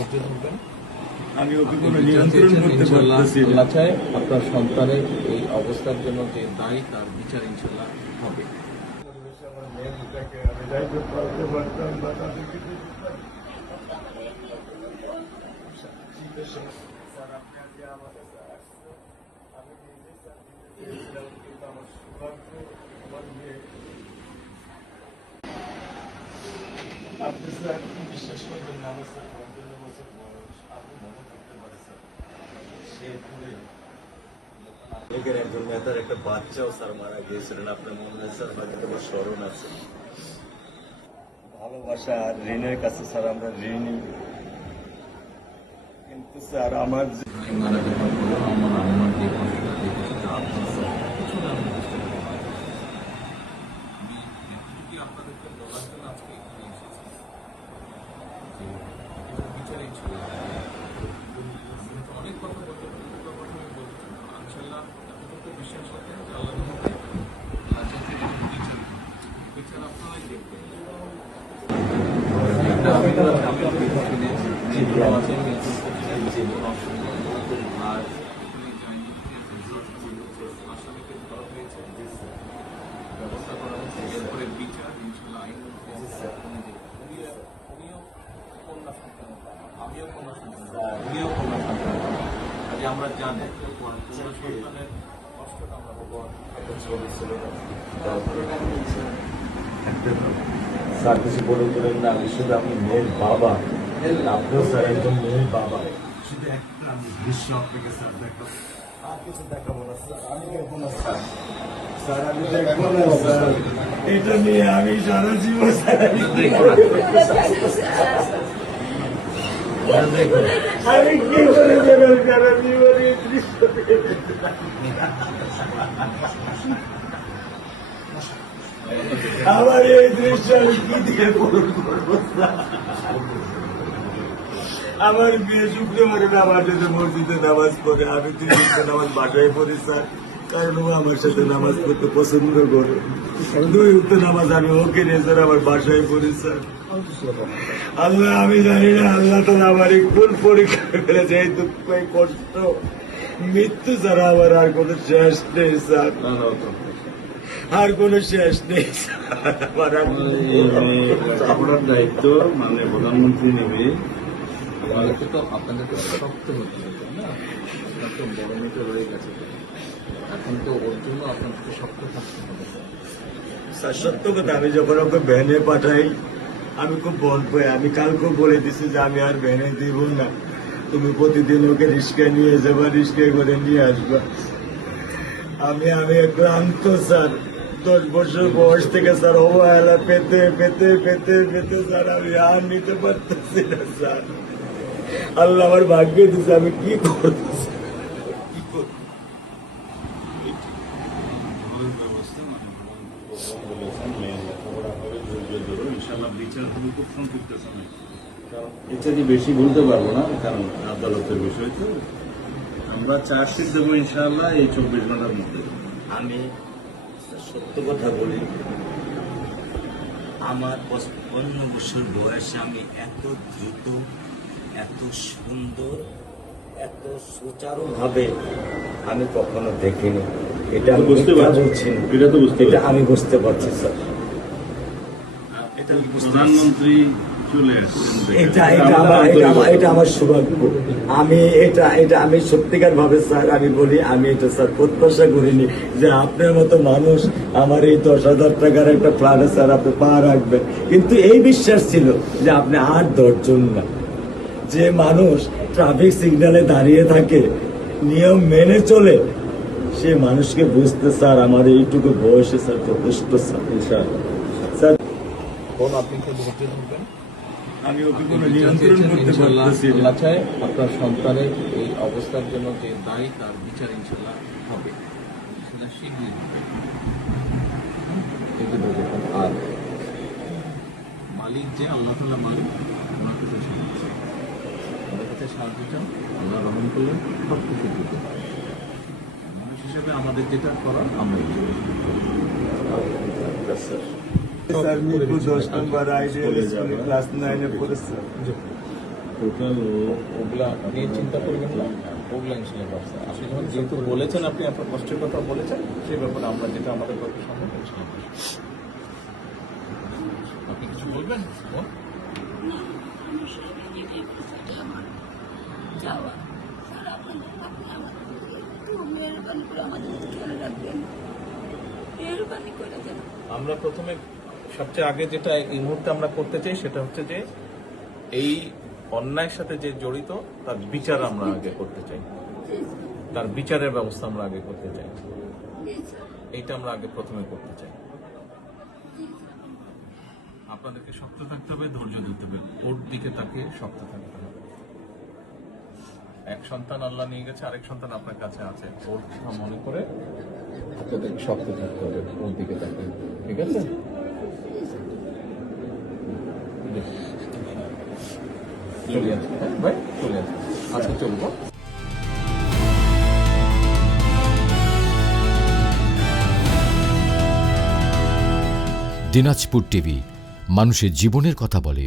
ধৈর্য ধরবেন। আমি ওকে কোনো নিয়ন্ত্রণ করতে পারতেছি না। আল্লাহ চায় আপনার সন্তানের এই অবস্থার জন্য যে দায়ী তার বিচার ইনশাল্লাহ হবে। আপনি স্যার বিশ্বাস করবেন না, আমার স্যার ৫৫ বছর বয়স, আপনি মনে করতে পারছেন শেরপুরে লীগের একজন নেতার একটা বাচ্চাও স্যার মারা গিয়েছিলেন। আপনার মনে হয় স্যার হয়তো তোমার স্মরণ আছে। ভালোবাসা আর ঋণের কাছে স্যার আমরা ঋণী, কিন্তু স্যার আমার মারা যাওয়ার পর আমার আম্মার যে কষ্টটা দেখেছি তা আপনার স্যার কিছু না আমি বুঝতে পারি। আমি এতটুকু আপনাদেরকে বলার জন্য আজকে এখানে এসেছি যে এটার বিচার ইনশাল্লাহ অনেক কথা বলতে পারি, দুটো কথা আমি বলছি ইনশাল্লাহ। এতটুকু বিশ্বাস রাখেন যে আল্লাহ মধ্যে রাজ্যের বিচার আপনারাই দেখবেন। ব্যবস্থা করা হচ্ছে, এরপরে বিচার ইনশাল্লাহ আইন উনিও কন্যা সন্তান, আমিও কন্যা সন্তান, উনিও কন্যা সন্তান। কাজে আমরা জানি কন্যা সন্তানের কষ্টটা আমরা স্যার কিছু বলে দিলেন না, আমি শুধু আপনি মেয়ের বাবা, আপনিও স্যার একজন মেয়ের বাবা। শুধু একটা আমি দৃশ্য আপনাকে স্যার দেখাবো, আর কিছু দেখাবো না স্যার, আমি দেখবো না স্যার, স্যার আমি দেখবো না স্যার, এটা নিয়ে আমি সারা জীবন স্যার আমি কি করে দেবেন সারা জীবনে দৃশ্য আমার এই দৃশ্য আমি কি দিয়ে পূরণ করবো? আমার মেয়ে শুক্রবারে আমার সাথে মসজিদে নামাজ পড়ে, আমি 3 ওয়াক্ত নামাজ বাসায় পড়ি স্যার, কারণ ও আমার সাথে নামাজ পড়তে পছন্দ করে। 2 ওয়াক্ত নামাজ আমি ওকে নিয়ে স্যার আমার বাসায় পড়ি স্যার। আল্লাহ আমি জানি না আল্লাহ তো আমার কোন পরীক্ষা ফেলেছে, এই দুঃখ এই কষ্ট মৃত্যু ছাড়া আমার আর কোনো শেষ নেই স্যার, আর কোনো শেষ নেই। আপনার দায়িত্ব মানে প্রধানমন্ত্রী নেবে, আমাদেরকে তো আপনাদেরকে শক্ত হতে হবে না, আপনার তো বড় মেয়েটা রয়ে গেছে, এখন তো ওর জন্য আপনাদেরকে শক্ত থাকতে হবে। স্যার সত্য কথা, আমি যখন ওকে ভ্যানে পাঠাই আমি খুব বল পাই, আমি কালকেও বলে দিছি যে আমি আর ভ্যানে দিব না, তুমি প্রতিদিন ওকে রিস্কায় নিয়ে যাবা, রিস্কায় করে নিয়ে আসবা। আমি ক্লান্ত স্যার, 10 বছর বয়স থেকে স্যার অবহেলা পেতে পেতে পেতে পেতে স্যার আমি আর নিতে পারতেছি না স্যার। আল্লাহ আমার ভাগ্যে দিচ্ছে, আমি কি করবো কি করবো? ব্যবস্থা মানে বলেছেন মেয়ের লেখাপড়া হবে, ধৈর্য ধরো, ইনশাল্লাহ বিচার তুমি খুব সংক্ষিপ্ত সময়, কারণ ইত্যাদি বেশি বলতে পারবো না, কারণ আদালতের বিষয় তো। আমরা চার্জশিট দেবো ইনশাল্লাহ এই 24 ঘন্টার মধ্যে। আমি সত্য কথা বলি, আমার 55 বছর বয়সে আমি এত দ্রুত, এত সুন্দর, এত সুচারুভাবে আমি কখনো দেখিনি। এটা আমি বুঝতে পারছি, এটা তো বুঝতে এটা আমি বুঝতে পারছি স্যার। প্রধানমন্ত্রী চলে আসছেন, এটা আমার সৌভাগ্য। আমি সত্যিকার ভাবে স্যার আমি বলি, আমি এটা স্যার প্রত্যাশা করিনি যে আপনার মতো মানুষ আমার এই 10,000 টাকার একটা প্ল্যানে স্যার আপনি পা রাখবেন, কিন্তু এই বিশ্বাস ছিল যে আপনি আর 10 জন না, যে মানুষ ট্রাফিক সিগন্যালে দাঁড়িয়ে থাকে, নিয়ম মেনে চলে, সে মানুষকে বুঝতে স্যার আমার এইটুকু বয়সে স্যার যথেষ্ট স্যার। স্যার আপনি একটু ধৈর্য ধরবেন। আমি ওকে কোনো নিয়ন্ত্রণ করতে পারতেছি না। আল্লাহ চায় আপনার সন্তানের এই অবস্থার জন্য যে দায়ী তার বিচার ইনশাল্লাহ হবে, সেটা শীঘ্রই হবে। আর মালিক যে আল্লাহ তাআলা মালিক, ওনার কাছে সাহায্য চাই, ওনার কাছে সাহায্য চান, আল্লাহ রহম করলে সব কিছু দিতে পারে। মানুষ হিসাবে আমাদের যেটা করার আমরা স্যার মিরপুর 10 নম্বর আইডিয়াল স্কুলে ক্লাস 9-এ পড়েছে। টোটাল ওগুলা নিয়ে চিন্তা করবেন না, ওগুলা ইনশাল্লাহ ব্যবস্থা। আপনি যখন যেহেতু বলেছেন, আপনি আপনার কষ্টের কথা বলেছেন, সেই ব্যাপারে আমরা যেটা আমাদের পক্ষে সম্ভব ইনশাল্লাহ করব। আপনি কিছু বলবেন? বোন? যাওয়া স্যার, আপনি আমাদের একটু মেহরবানি করে আমাদের খেয়াল রাখবেন, মেহরবানি করে যেন। আমরা প্রথমে সবচেয়ে আগে যেটা এই মুহূর্তে আমরা করতে চাই সেটা হচ্ছে যে এই অন্যায়ের সাথে যে জড়িত তার বিচার আমরা আগে করতে চাই, তার বিচারের ব্যবস্থা আমরা আগে করতে চাই, এইটা আমরা আগে প্রথমে করতে চাই। আপনাদেরকে শক্ত থাকতে হবে, ধৈর্য দিতে হবে, ওর দিকে তাকিয়ে শক্ত থাকতে হবে। এক সন্তান আল্লাহ নিয়ে গেছে, আরেক সন্তান আপনার কাছে আছে, ওর কথা মনে করে আপনাদেরকে শক্ত থাকতে হবে, ওর দিকে তাকিয়ে। ঠিক আছে? চলে আসবে, হ্যাঁ ভাই, চলে আসবে। আজকে চলবো। দিনাজপুর টিভি, মানুষের জীবনের কথা বলে।